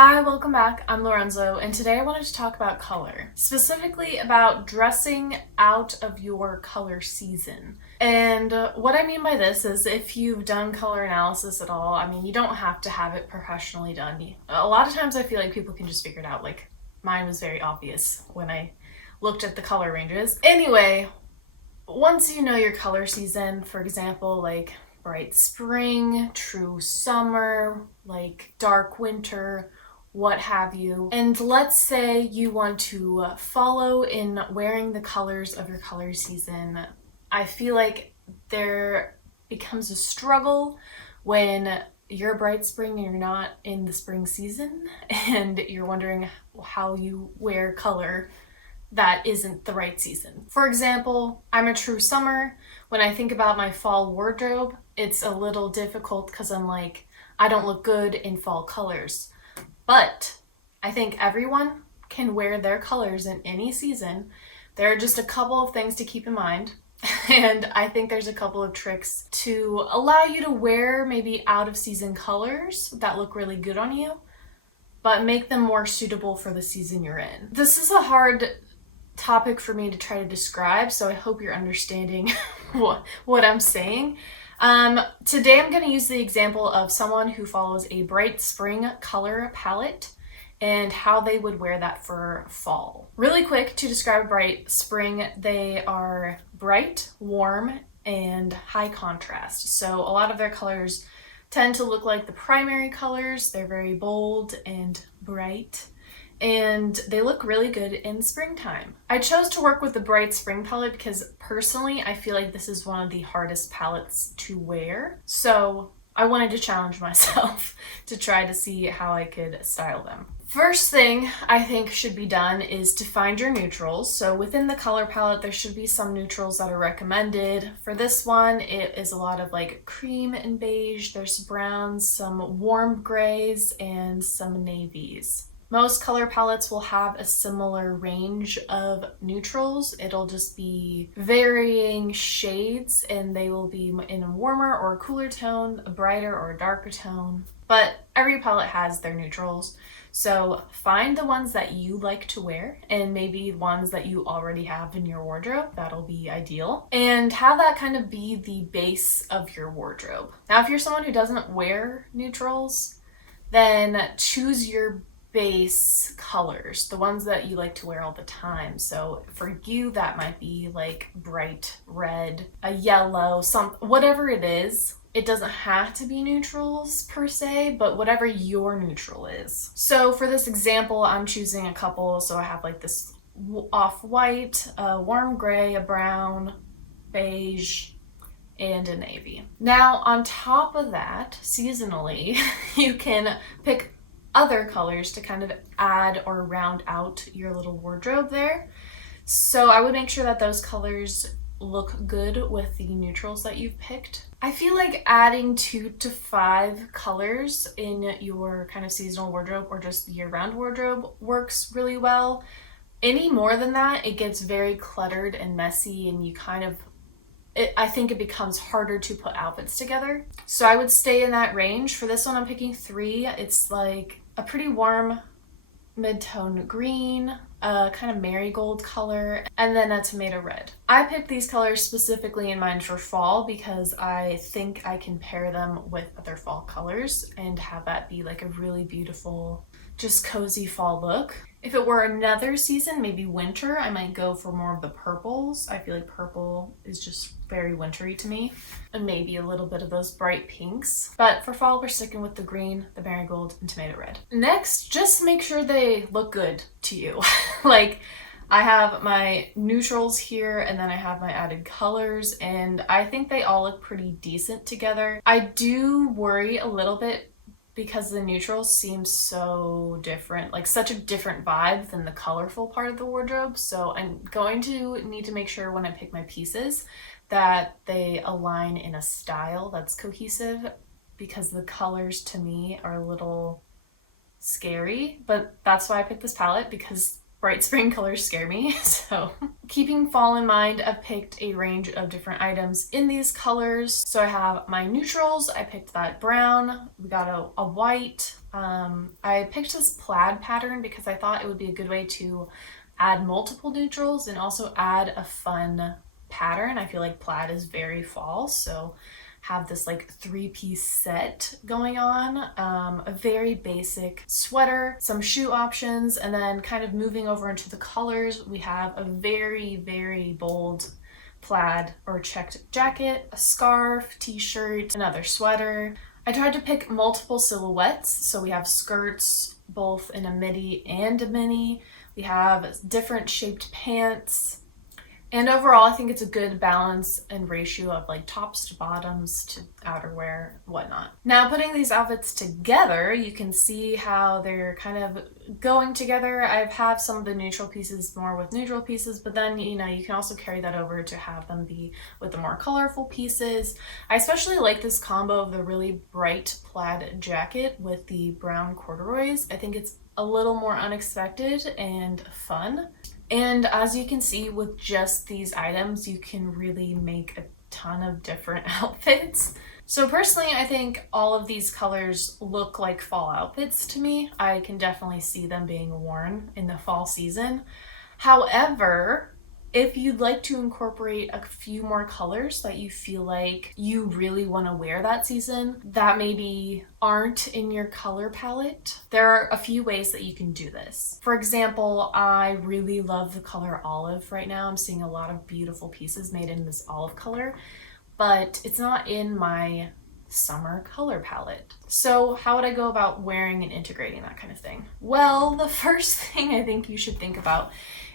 Hi, welcome back. I'm Lorenzo, and today I wanted to talk about color, specifically about dressing out of your color season. And what I mean by this is if you've done color analysis at all, you don't have to have it professionally done. A lot of times I feel like people can just figure it out. Like mine was very obvious when I looked at the color ranges. Anyway, once you know your color season, for example, like bright spring, true summer, like dark winter, what have you. And let's say you want to follow in wearing the colors of your color season. I feel like there becomes a struggle when you're a bright spring and you're not in the spring season and you're wondering how you wear color that isn't the right season. For example, I'm a true summer. When I think about my fall wardrobe, it's a little difficult because I'm like, I don't look good in fall colors. But I think everyone can wear their colors in any season. There are just a couple of things to keep in mind. And I think there's a couple of tricks to allow you to wear maybe out of season colors that look really good on you, but make them more suitable for the season you're in. This is a hard topic for me to try to describe, so I hope you're understanding what I'm saying. Today I'm going to use the example of someone who follows a bright spring color palette and how they would wear that for fall. Really quick to describe bright spring, they are bright, warm, and high contrast. So a lot of their colors tend to look like the primary colors. They're very bold and bright, and they look really good in springtime. I chose to work with the bright spring palette because personally I feel like this is one of the hardest palettes to wear. So I wanted to challenge myself to try to see how I could style them. First thing I think should be done is to find your neutrals. So within the color palette, there should be some neutrals that are recommended. For this one, it is a lot of like cream and beige. There's browns, some warm grays, and some navies. Most color palettes will have a similar range of neutrals. It'll just be varying shades and they will be in a warmer or a cooler tone, a brighter or a darker tone. But every palette has their neutrals. So find the ones that you like to wear and maybe ones that you already have in your wardrobe. That'll be ideal. And have that kind of be the base of your wardrobe. Now, if you're someone who doesn't wear neutrals, then choose your base colors, the ones that you like to wear all the time. So for you, that might be like bright red, a yellow, whatever it is. It doesn't have to be neutrals per se, but whatever your neutral is. So for this example, I'm choosing a couple. So I have like this off-white, a warm gray, a brown, beige, and a navy. Now on top of that, seasonally, you can pick other colors to kind of add or round out your little wardrobe there. So I would make sure that those colors look good with the neutrals that you've picked. I feel like adding 2 to 5 colors in your kind of seasonal wardrobe or just year-round wardrobe works really well. Any more than that, it gets very cluttered and messy, and I think it becomes harder to put outfits together. So I would stay in that range. For this one, I'm picking 3. It's like a pretty warm mid-tone green, a kind of marigold color, and then a tomato red. I picked these colors specifically in mind for fall because I think I can pair them with other fall colors and have that be like a really beautiful, just cozy fall look. If it were another season, maybe winter, I might go for more of the purples. I feel like purple is just very wintry to me, and maybe a little bit of those bright pinks. But for fall, we're sticking with the green, the marigold, and tomato red. Next, just make sure they look good to you. Like, I have my neutrals here, and then I have my added colors, and I think they all look pretty decent together. I do worry a little bit because the neutrals seem so different, like such a different vibe than the colorful part of the wardrobe. So I'm going to need to make sure when I pick my pieces that they align in a style that's cohesive, because the colors to me are a little scary. But that's why I picked this palette, because bright spring colors scare me. So keeping fall in mind, I've picked a range of different items in these colors. So I have my neutrals, I picked that brown, we got a white. I picked this plaid pattern because I thought it would be a good way to add multiple neutrals and also add a fun pattern. I feel like plaid is very fall, so have this like 3-piece set going on, a very basic sweater, some shoe options, and then kind of moving over into the colors, we have a very, very bold plaid or checked jacket, a scarf, t-shirt, another sweater. I tried to pick multiple silhouettes, so we have skirts both in a midi and a mini. We have different shaped pants. And overall, I think it's a good balance and ratio of like tops to bottoms to outerwear, whatnot. Now, putting these outfits together, you can see how they're kind of going together. I have some of the neutral pieces more with neutral pieces, but then, you can also carry that over to have them be with the more colorful pieces. I especially like this combo of the really bright plaid jacket with the brown corduroys. I think it's a little more unexpected and fun. And as you can see with just these items, you can really make a ton of different outfits. So personally, I think all of these colors look like fall outfits to me. I can definitely see them being worn in the fall season. However, if you'd like to incorporate a few more colors that you feel like you really want to wear that season that maybe aren't in your color palette, there are a few ways that you can do this. For example, I really love the color olive right now. I'm seeing a lot of beautiful pieces made in this olive color, but it's not in my summer color palette. So how would I go about wearing and integrating that kind of thing? Well, the first thing I think you should think about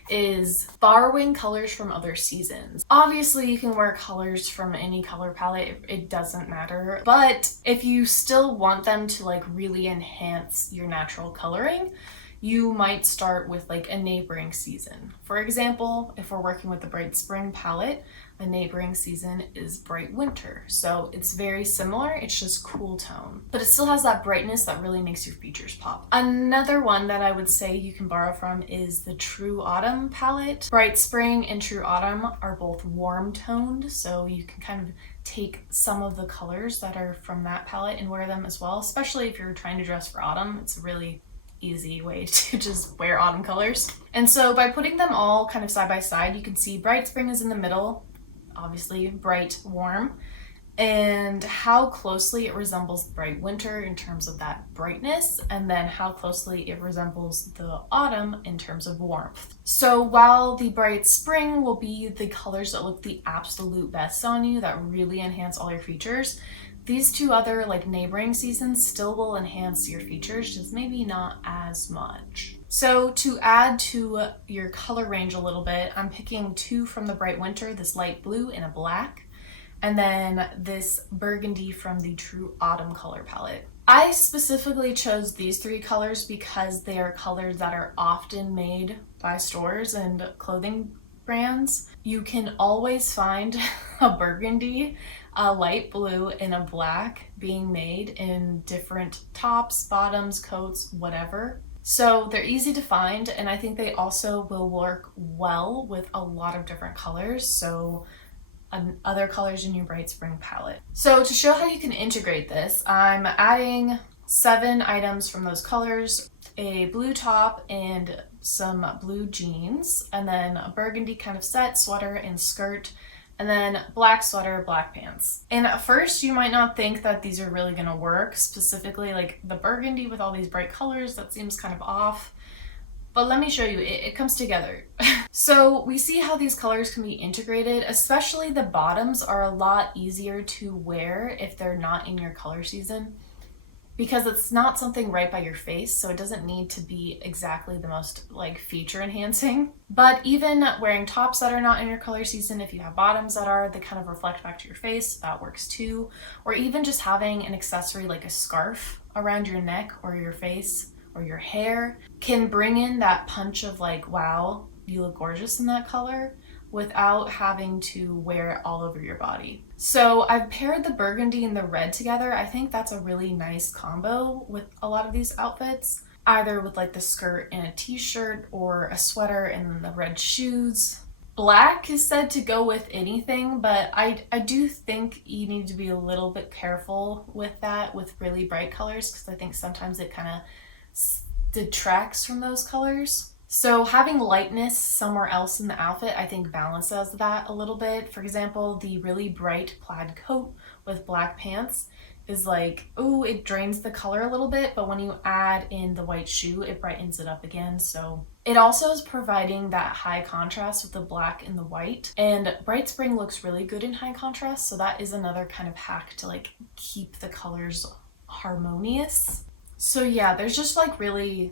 is borrowing colors from other seasons. Obviously, you can wear colors from any color palette, it doesn't matter. But if you still want them to like really enhance your natural coloring, you might start with like a neighboring season. For example, if we're working with the bright spring palette, a neighboring season is bright winter. So it's very similar, it's just cool tone. But it still has that brightness that really makes your features pop. Another one that I would say you can borrow from is the True Autumn palette. Bright Spring and True Autumn are both warm toned, so you can kind of take some of the colors that are from that palette and wear them as well, especially if you're trying to dress for autumn. It's a really easy way to just wear autumn colors. And so by putting them all kind of side by side, you can see Bright Spring is in the middle, obviously bright, warm, and how closely it resembles Bright Winter in terms of that brightness, and then how closely it resembles the autumn in terms of warmth. So while the Bright Spring will be the colors that look the absolute best on you, that really enhance all your features, these two other like neighboring seasons still will enhance your features, just maybe not as much. So to add to your color range a little bit, I'm picking two from the Bright Winter, this light blue and a black, and then this burgundy from the True Autumn color palette. I specifically chose these three colors because they are colors that are often made by stores and clothing brands. You can always find a burgundy, a light blue, and a black being made in different tops, bottoms, coats, whatever. So they're easy to find, and I think they also will work well with a lot of different colors, so other colors in your Bright Spring palette. So to show how you can integrate this, I'm adding 7 items from those colors, a blue top and some blue jeans, and then a burgundy kind of set, sweater and skirt, and then black sweater, black pants. And at first you might not think that these are really gonna work, specifically like the burgundy with all these bright colors, that seems kind of off. But let me show you, it comes together. So we see how these colors can be integrated, especially the bottoms are a lot easier to wear if they're not in your color season, because it's not something right by your face, so it doesn't need to be exactly the most like feature enhancing. But even wearing tops that are not in your color season, if you have bottoms that are, they kind of reflect back to your face, that works too. Or even just having an accessory like a scarf around your neck or your face or your hair can bring in that punch of like, wow, you look gorgeous in that color, without having to wear it all over your body. So I've paired the burgundy and the red together. I think that's a really nice combo with a lot of these outfits. either with like the skirt and a t-shirt or a sweater and then the red shoes. Black is said to go with anything, but I do think you need to be a little bit careful with that, with really bright colors, because I think sometimes it kind of detracts from those colors. So having lightness somewhere else in the outfit, I think balances that a little bit. For example, the really bright plaid coat with black pants is like, oh, it drains the color a little bit, but when you add in the white shoe, it brightens it up again. So it also is providing that high contrast with the black and the white. And Bright Spring looks really good in high contrast, so that is another kind of hack to like keep the colors harmonious. So yeah, there's just like really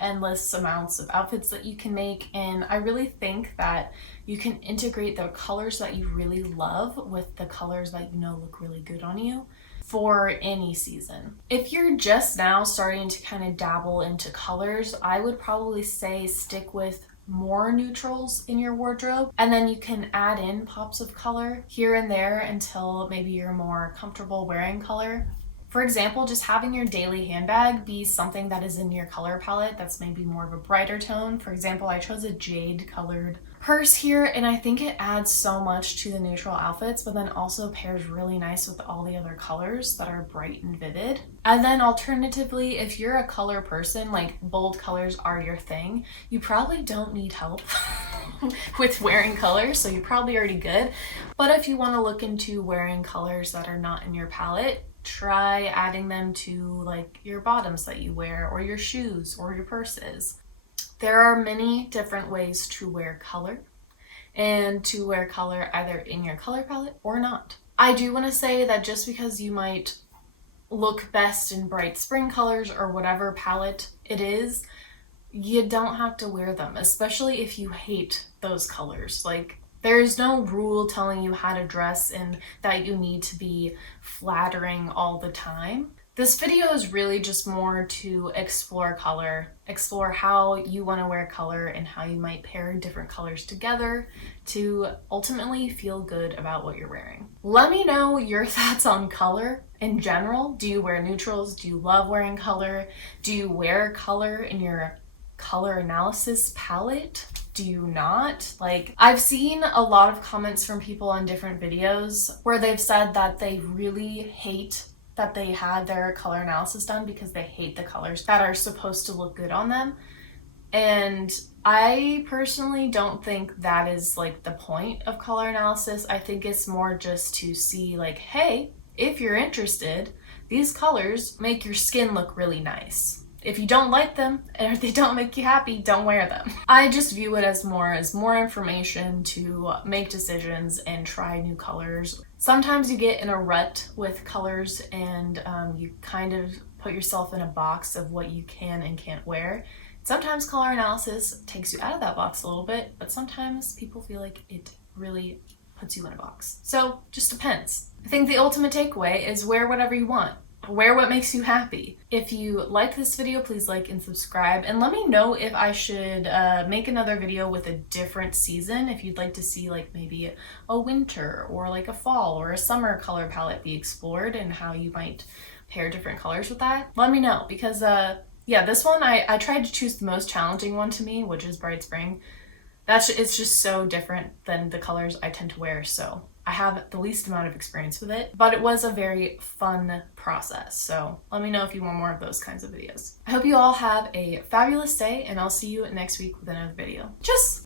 endless amounts of outfits that you can make, and I really think that you can integrate the colors that you really love with the colors that you know look really good on you for any season. If you're just now starting to kind of dabble into colors, I would probably say stick with more neutrals in your wardrobe, and then you can add in pops of color here and there until maybe you're more comfortable wearing color. For example, just having your daily handbag be something that is in your color palette that's maybe more of a brighter tone. For example, I chose a jade colored purse here, and I think it adds so much to the neutral outfits, but then also pairs really nice with all the other colors that are bright and vivid. And then alternatively, if you're a color person, like bold colors are your thing, you probably don't need help with wearing colors, so you're probably already good. But if you want to look into wearing colors that are not in your palette, try adding them to like your bottoms that you wear, or your shoes, or your purses. There are many different ways to wear color, and to wear color either in your color palette or not. I do want to say that just because you might look best in bright spring colors or whatever palette it is, you don't have to wear them, especially if you hate those colors. Like, there's no rule telling you how to dress and that you need to be flattering all the time. This video is really just more to explore color, explore how you want to wear color and how you might pair different colors together to ultimately feel good about what you're wearing. Let me know your thoughts on color in general. Do you wear neutrals? Do you love wearing color? Do you wear color in your color analysis palette? Do you not? Like, I've seen a lot of comments from people on different videos where they've said that they really hate that they had their color analysis done because they hate the colors that are supposed to look good on them. And I personally don't think that is like the point of color analysis. I think it's more just to see like, hey, if you're interested, these colors make your skin look really nice. If you don't like them and if they don't make you happy, don't wear them. I just view it as more information to make decisions and try new colors. Sometimes you get in a rut with colors and you kind of put yourself in a box of what you can and can't wear. Sometimes color analysis takes you out of that box a little bit, but sometimes people feel like it really puts you in a box. So just depends. I think the ultimate takeaway is wear whatever you want. Wear what makes you happy. If you like this video, please like and subscribe, and let me know if I should make another video with a different season, if you'd like to see like maybe a winter or like a fall or a summer color palette be explored and how you might pair different colors with that. Let me know, because yeah, this one I tried to choose the most challenging one to me, which is Bright Spring. It's just so different than the colors I tend to wear, so I have the least amount of experience with it, but it was a very fun process. So let me know if you want more of those kinds of videos. I hope you all have a fabulous day, and I'll see you next week with another video. Tschüss!